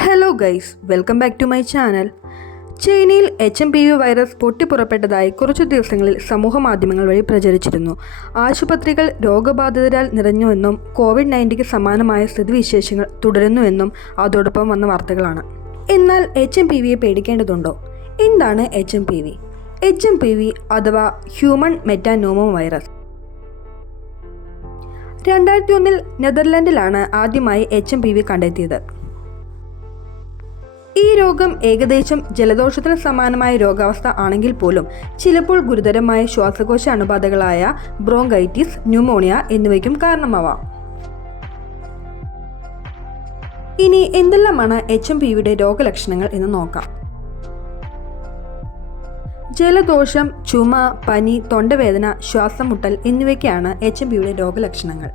Hello guys, welcome back to my channel. ചൈനയിൽ HMPV virus പൊട്ടിപ്പുറപ്പെട്ടതായി കുറച്ചു ദിവസങ്ങളിൽ സമൂഹ മാധ്യമങ്ങൾ വഴി പ്രചരിച്ചിരുന്നു. ആശുപത്രികൾ രോഗബാധിതരാൽ നിറഞ്ഞുവെന്നും COVID-19 സമാനമായ സ്ഥിതിവിശേഷങ്ങൾ തുടരുന്നുവെന്നും അതോടൊപ്പം വന്ന വാർത്തകളാണ്. എന്നാൽ HMPVയെ പേടിക്കേണ്ടതുണ്ടോ? എന്താണ് HMPV? HMPV അഥവാ ഹ്യൂമൺ മെറ്റാനോമോ വൈറസ് 2001 നെതർലൻഡിലാണ് ആദ്യമായി HMPV കണ്ടെത്തിയത്. ഈ രോഗം ഏകദേശം ജലദോഷത്തിന് സമാനമായ രോഗാവസ്ഥ ആണെങ്കിൽ പോലും ചിലപ്പോൾ ഗുരുതരമായ ശ്വാസകോശ അണുബാധകളായ ബ്രോങ്കൈറ്റിസ്, ന്യൂമോണിയ എന്നിവയ്ക്കും കാരണമാവാം. ഇനി എന്തെല്ലാമാണ് HMPVയുടെ രോഗലക്ഷണങ്ങൾ എന്ന് നോക്കാം. ജലദോഷം, ചുമ, പനി, തൊണ്ടവേദന, ശ്വാസം മുട്ടൽ എന്നിവയ്ക്കാണ് HMPVയുടെ രോഗലക്ഷണങ്ങൾ.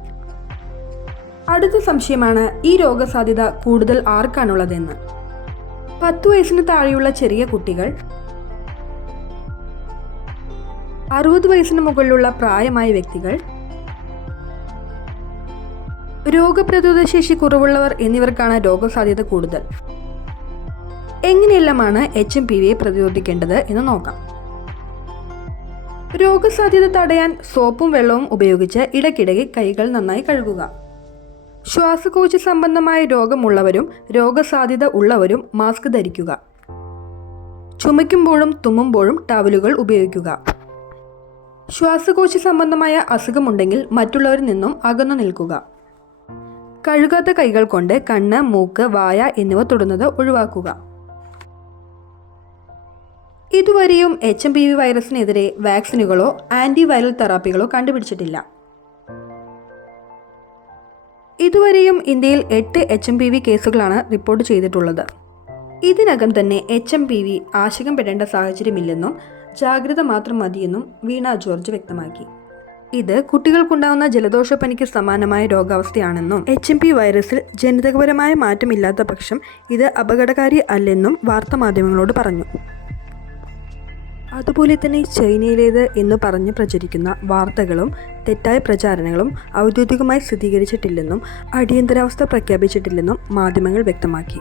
അടുത്ത സംശയമാണ് ഈ രോഗസാധ്യത കൂടുതൽ ആർക്കാണുള്ളതെന്ന്. 10 വയസ്സിന് താഴെയുള്ള ചെറിയ കുട്ടികൾ, 60 വയസ്സിന് മുകളിലുള്ള പ്രായമായ വ്യക്തികൾ, രോഗപ്രതിരോധ ശേഷി കുറവുള്ളവർ എന്നിവർക്കാണ് രോഗസാധ്യത കൂടുതൽ. എങ്ങനെയെല്ലാമാണ് HMPVയെ പ്രതിരോധിക്കേണ്ടത് എന്ന് നോക്കാം. രോഗസാധ്യത തടയാൻ സോപ്പും വെള്ളവും ഉപയോഗിച്ച് ഇടയ്ക്കിടെ കൈകൾ നന്നായി കഴുകുക. ശ്വാസകോശ സംബന്ധമായ രോഗമുള്ളവരും രോഗസാധ്യത ഉള്ളവരും മാസ്ക് ധരിക്കുക. ചുമയ്ക്കുമ്പോഴും തുമ്മുമ്പോഴും ടവലുകൾ ഉപയോഗിക്കുക. ശ്വാസകോശ സംബന്ധമായ അസുഖമുണ്ടെങ്കിൽ മറ്റുള്ളവരിൽ നിന്നും അകന്നു നിൽക്കുക. കഴുകാത്ത കൈകൾ കൊണ്ട് കണ്ണ്, മൂക്ക്, വായ എന്നിവ തൊടുന്നത് ഒഴിവാക്കുക. ഇതുവരെയും HMPV വൈറസിനെതിരെ വാക്സിനുകളോ ആന്റിവൈറൽ തെറാപ്പികളോ കണ്ടുപിടിച്ചിട്ടില്ല. ഇതുവരെയും ഇന്ത്യയിൽ 8 HMPV കേസുകളാണ് റിപ്പോർട്ട് ചെയ്തിട്ടുള്ളത്. ഇതിനകം തന്നെ HMPV ആശങ്കപ്പെടേണ്ട സാഹചര്യമില്ലെന്നും ജാഗ്രത മാത്രം മതിയെന്നും വീണ ജോർജ് വ്യക്തമാക്കി. ഇത് കുട്ടികൾക്കുണ്ടാകുന്ന ജലദോഷപ്പനിക്ക് സമാനമായ രോഗാവസ്ഥയാണെന്നും HMPV വൈറസിൽ ജനിതകപരമായ മാറ്റമില്ലാത്ത പക്ഷം ഇത് അപകടകാരി അല്ലെന്നും വാർത്താമാധ്യമങ്ങളോട് പറഞ്ഞു. അതുപോലെ തന്നെ ചൈനയിലേത് എന്ന് പറഞ്ഞ് പ്രചരിക്കുന്ന വാർത്തകളും തെറ്റായ പ്രചാരണങ്ങളും ഔദ്യോഗികമായി സ്ഥിരീകരിച്ചിട്ടില്ലെന്നും അടിയന്തരാവസ്ഥ പ്രഖ്യാപിച്ചിട്ടില്ലെന്നും മാധ്യമങ്ങൾ വ്യക്തമാക്കി.